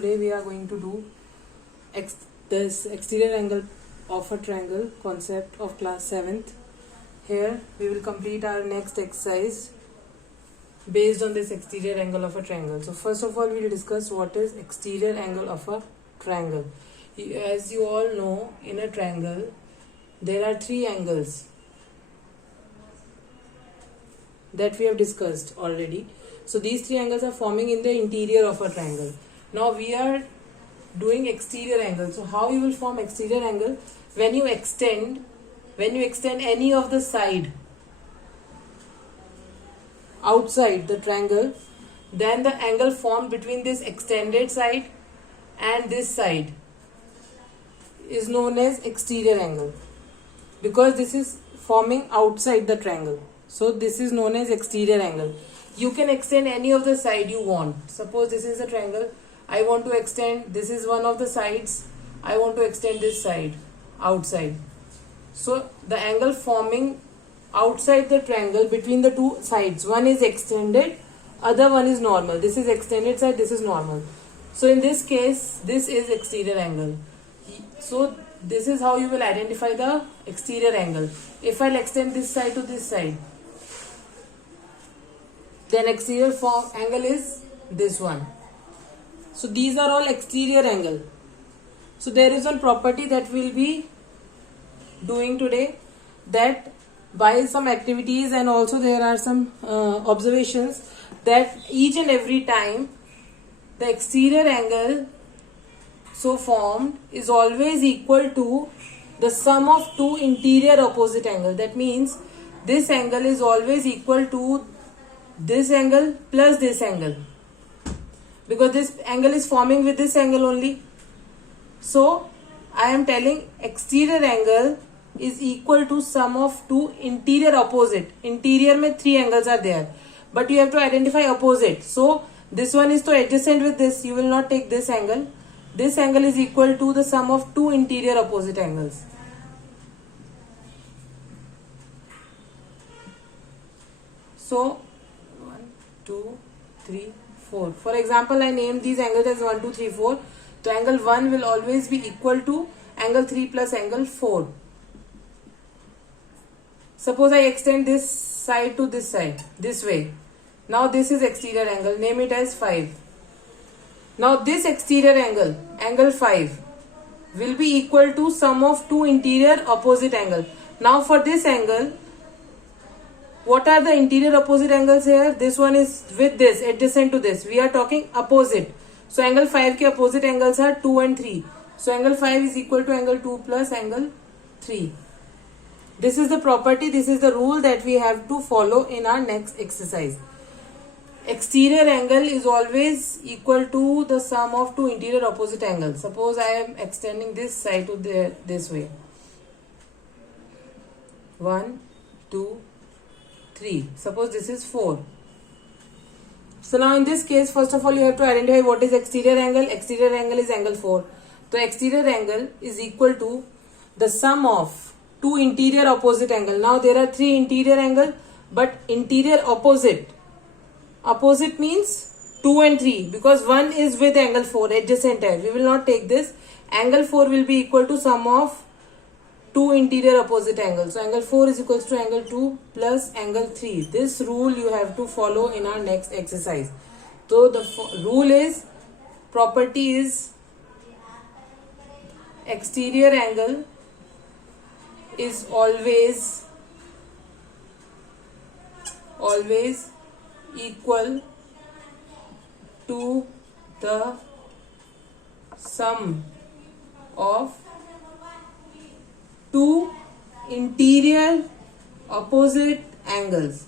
today we are going to do this exterior angle of a triangle concept of class 7th. Here we will complete our next exercise based on this exterior angle of a triangle. So first of all we will discuss what is exterior angle of a triangle. As you all know, in a triangle there are three angles that we have discussed already. So these three angles are forming in the interior of a triangle. Now we are doing exterior angle. So how you will form exterior angle? When you extend any of the side outside the triangle, then the angle formed between this extended side and this side is known as exterior angle, because this is forming outside the triangle. So this is known as exterior angle. You can extend any of the side you want. Suppose this is a triangle, I want to extend, this is one of the sides, I want to extend this side outside. So the angle forming outside the triangle between the two sides, one is extended, other one is normal. This is extended side, this is normal. So in this case, this is exterior angle. So this is how you will identify the exterior angle. If I'll extend this side to this side, then exterior angle is this one. So these are all exterior angle. So there is one property that we'll be doing today, that by some activities and also there are some observations, that each and every time the exterior angle so formed is always equal to the sum of two interior opposite angles. That means this angle is always equal to this angle plus this angle, because this angle is forming with this angle only. So I am telling exterior angle is equal to sum of two interior opposite. Interior mein three angles are there, but you have to identify opposite. So this one is to adjacent with this, you will not take this angle. This angle is equal to the sum of two interior opposite angles. So 1, 2, 3, 4. For example, I named these angles as 1, 2, 3, 4. So angle 1 will always be equal to angle 3 plus angle 4. Suppose I extend this side to this side, this way. Now this is exterior angle, name it as 5. Now this exterior angle, angle 5, will be equal to sum of two interior opposite angle. Now for this angle, what are the interior opposite angles here? This one is with this, adjacent to this. We are talking opposite. So angle 5 ke opposite angles are 2 and 3. So angle 5 is equal to angle 2 plus angle 3. This is the property, this is the rule that we have to follow in our next exercise. Exterior angle is always equal to the sum of two interior opposite angles. Suppose I am extending this side to this way. 1, 2, 3. Suppose this is 4. So now in this case, first of all you have to identify what is exterior angle. Exterior angle is angle 4. So exterior angle is equal to the sum of two interior opposite angle. Now there are three interior angle, but interior opposite. Opposite means 2 and 3, because 1 is with angle 4, adjacent है. We will not take this. Angle 4 will be equal to sum of two interior opposite angles. So angle 4 is equals to angle 2 plus angle 3. This rule you have to follow in our next exercise. So the rule is, property is, exterior angle is always equal to the sum of two interior opposite angles.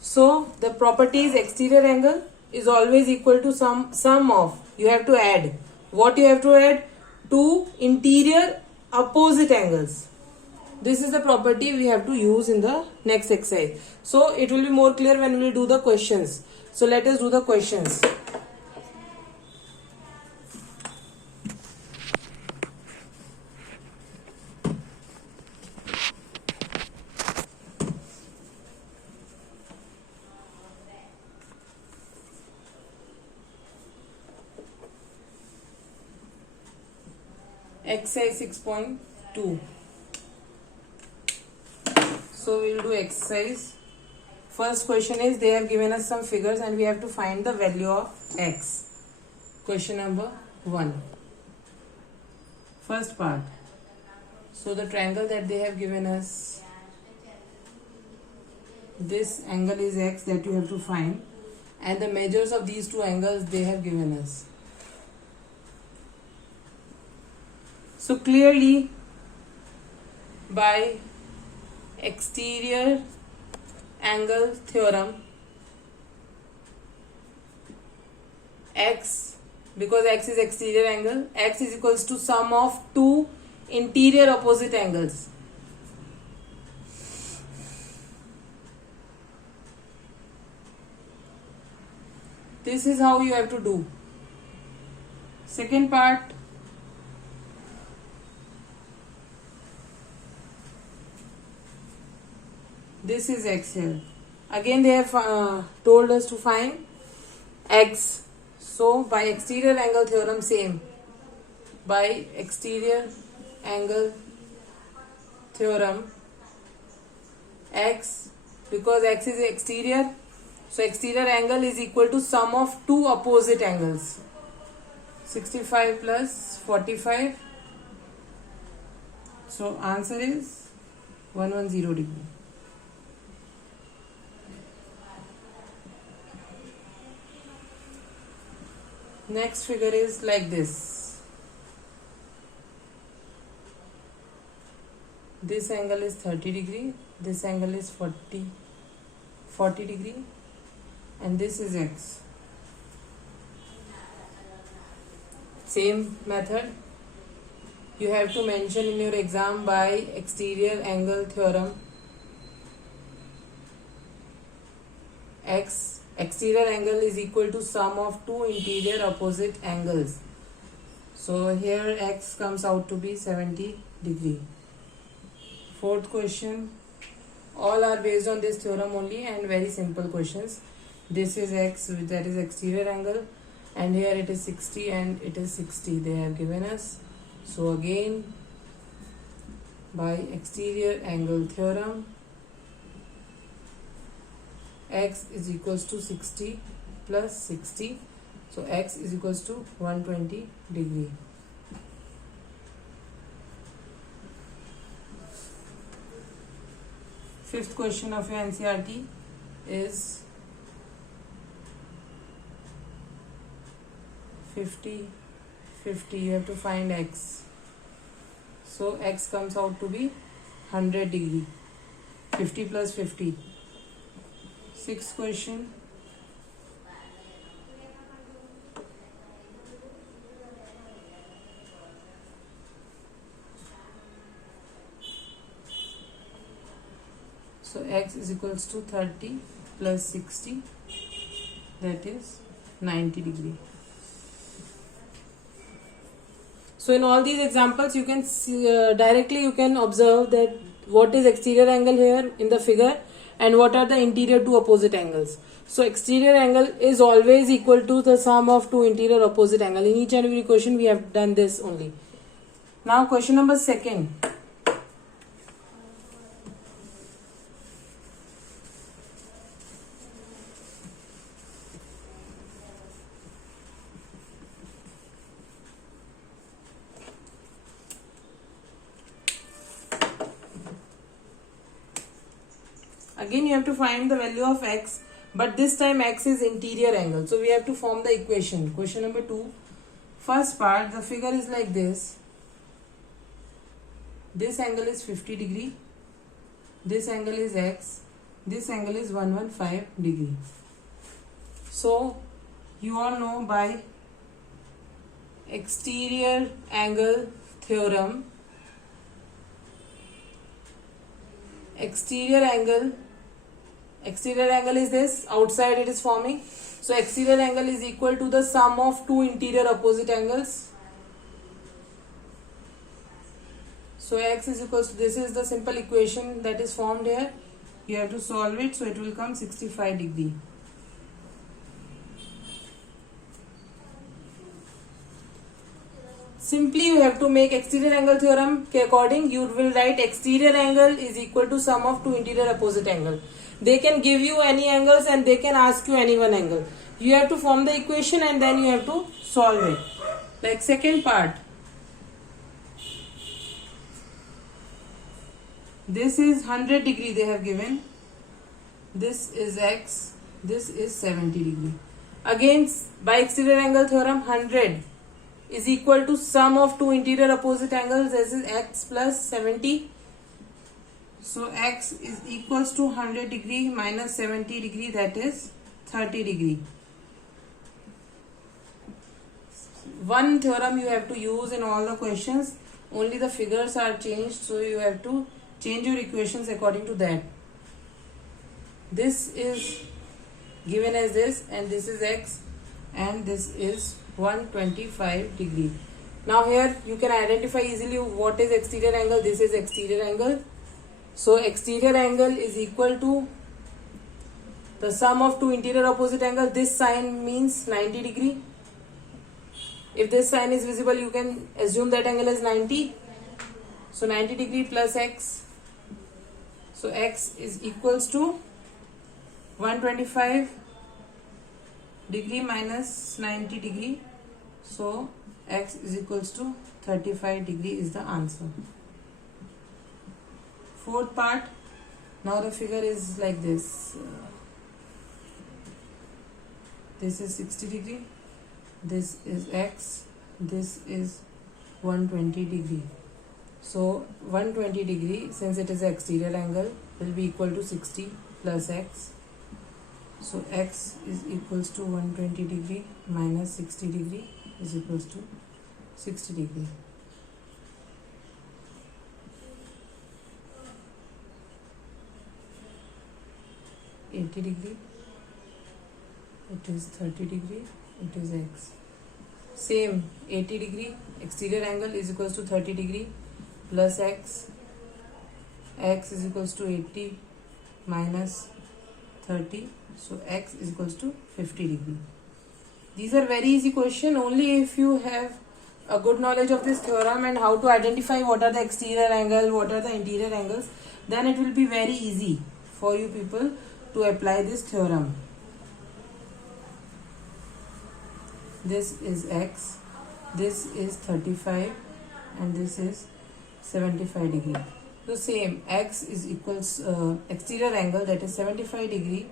So the property is exterior angle is always equal to sum of, you have to add. What you have to add? Two interior opposite angles. This is the property we have to use in the next exercise. So it will be more clear when we will do the questions. So let us do the questions. exercise 6.2. So we will do exercise. First question is, they have given us some figures and we have to find the value of x. Question number 1. First part. So the triangle that they have given us, this angle is x that you have to find, and the measures of these two angles they have given us. So clearly, by exterior angle theorem, x, because x is exterior angle, x is equals to sum of two interior opposite angles. This is how you have to do. Second part, this is x here. Again they have told us to find x. So by exterior angle theorem, same. By exterior angle theorem, x, because x is exterior, so exterior angle is equal to sum of two opposite angles. 65 plus 45. So answer is 110 degree. Next figure is like this. This angle is 30 degree, this angle is 40 degree, and this is x. Same method. You have to mention in your exam by exterior angle theorem, x, exterior angle is equal to sum of two interior opposite angles. So here x comes out to be 70 degree. Fourth question, all are based on this theorem only and very simple questions. This is x, that is exterior angle, and here it is 60 and it is 60 they have given us. So again, by exterior angle theorem, x is equals to 60 plus 60, so x is equals to 120 degree. Fifth question of your NCERT is 50, 50. You have to find x. So x comes out to be 100 degree. 50 plus 50. Sixth question. So x is equals to 30 plus 60, that is 90 degree. So in all these examples you can see, directly you can observe that what is exterior angle here in the figure and what are the interior two opposite angles. So exterior angle is always equal to the sum of two interior opposite angle. In each and every question we have done this only. Now question number 2. Again you have to find the value of x, but this time x is interior angle. So we have to form the equation. Question number 2. First part, the figure is like this. This angle is 50 degree. This angle is x. This angle is 115 degree. So you all know by exterior angle theorem, exterior angle is this, outside it is forming, so exterior angle is equal to the sum of two interior opposite angles. So x is equals to, this is the simple equation that is formed here. You have to solve it, so it will come 65 degree. Simply you have to make exterior angle theorem के according you will write exterior angle is equal to sum of two interior opposite angle. They can give you any angles and they can ask you any one angle. You have to form the equation and then you have to solve it. Like second part. This is 100 degree they have given. This is x. This is 70 degree. Again, by exterior angle theorem, 100 is equal to sum of two interior opposite angles. This is x plus 70. So x is equals to 100 degree minus 70 degree, that is 30 degree. One theorem you have to use in all the questions. Only the figures are changed, so you have to change your equations according to that. This is given as this, and this is x, and this is 125 degree. Now here you can identify easily what is exterior angle. This is exterior angle. So exterior angle is equal to the sum of two interior opposite angles. This sign means 90 degree. If this sign is visible, you can assume that angle is 90. So 90 degree plus x. So x is equals to 125 degree minus 90 degree. So x is equals to 35 degree is the answer. Fourth part. Now the figure is like this. This is 60 degree. This is x. This is 120 degree. So 120 degree, since it is an exterior angle, will be equal to 60 plus x. So x is equals to 120 degree minus 60 degree is equals to 60 degree. (80 degree), it is 30 degree, it is x. Same 80 degree exterior angle is equals to 30 degree plus x. X is equals to 80 minus 30. So x is equals to 50 degree. These are very easy question. Only if you have a good knowledge of this theorem and how to identify what are the exterior angle, what are the interior angles, then it will be very easy for you people to apply this theorem. This is x, this is 35, and this is 75 degree. So same, x is equals exterior angle, that is 75 degree,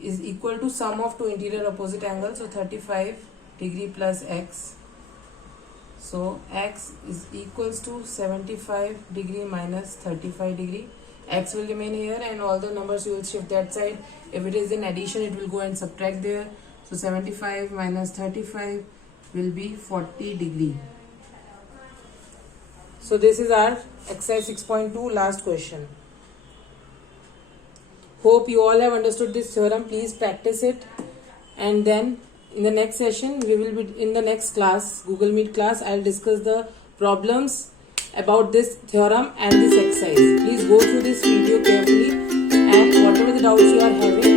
is equal to sum of two interior opposite angles. So 35 degree plus x. So x is equals to 75 degree minus 35 degree. X will remain here and all the numbers you will shift that side. If it is in addition, it will go and subtract there. So 75 minus 35 will be 40 degree. So this is our exercise 6.2 last question. Hope you all have understood this theorem. Please practice it, and then in the next session, we will be in the next class, Google Meet class, I will discuss the problems about this theorem and this exercise. Please go through this video carefully, and whatever the doubts you are having,